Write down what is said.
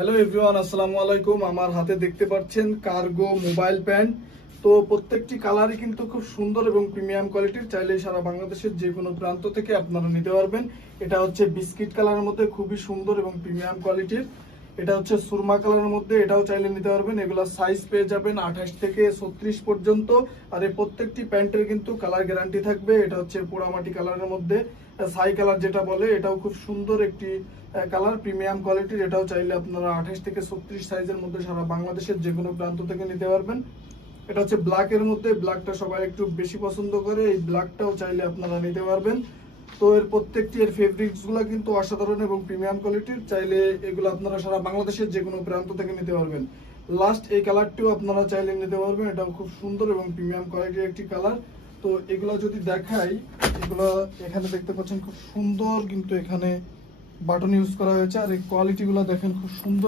Hello everyone, আসসালামু আলাইকুম। আমার হাতে দেখতে পাচ্ছেন কার্গো মোবাইল প্যান্ট। তো প্রত্যেকটি কালারই কিন্তু খুব সুন্দর এবং প্রিমিয়াম কোয়ালিটির। চাইলে সারা বাংলাদেশের যে কোনো প্রান্ত থেকে আপনারা নিতে পারবেন। এটা হচ্ছে বিস্কিট কালারের মধ্যে, খুবই সুন্দর এবং প্রিমিয়াম কোয়ালিটির। এটা হচ্ছে সুরমা কালারের মধ্যে, এটাও চাইলে নিতে পারবেন। এগুলো সাইজ পেয়ে যাবেন 28 থেকে 36 পর্যন্ত। আর এই প্রত্যেকটি প্যান্টের কিন্তু কালার গ্যারান্টি থাকবে। এটা হচ্ছে পোড়ামাটি কালারের মধ্যে, ছাই কালার যেটা বলে, এটাও খুব সুন্দর একটি কালার, প্রিমিয়াম কোয়ালিটির। এটাও চাইলে আপনারা 28 থেকে 36 সাইজের মধ্যে সারা বাংলাদেশের যে কোনো প্রান্ত থেকে নিতে পারবেন। এটা হচ্ছে ব্ল্যাকের মধ্যে, ব্ল্যাকটা সবাই একটু বেশি পছন্দ করে, এই ব্ল্যাকটাও চাইলে আপনারা নিতে পারবেন। তো এর প্রত্যেকটি এর ফেব্রিক্স গুলা কিন্তু অসাধারণ এবং প্রিমিয়াম কোয়ালিটির। চাইলে এগুলো আপনারা সারা বাংলাদেশের যে কোনো প্রান্ত থেকে নিতে পারবেন। লাস্ট এই কালারটিও আপনারা চাইলে নিতে পারবেন, এটাও খুব সুন্দর এবং প্রিমিয়াম কোয়ালিটির একটি কালার। তো এগুলা যদি দেখাই, এগুলা এখানে দেখতে পাচ্ছেন খুব সুন্দর, কিন্তু এখানে বাটন ইউজ করা হয়েছে। আর এই কোয়ালিটি গুলা দেখেন, খুব সুন্দর।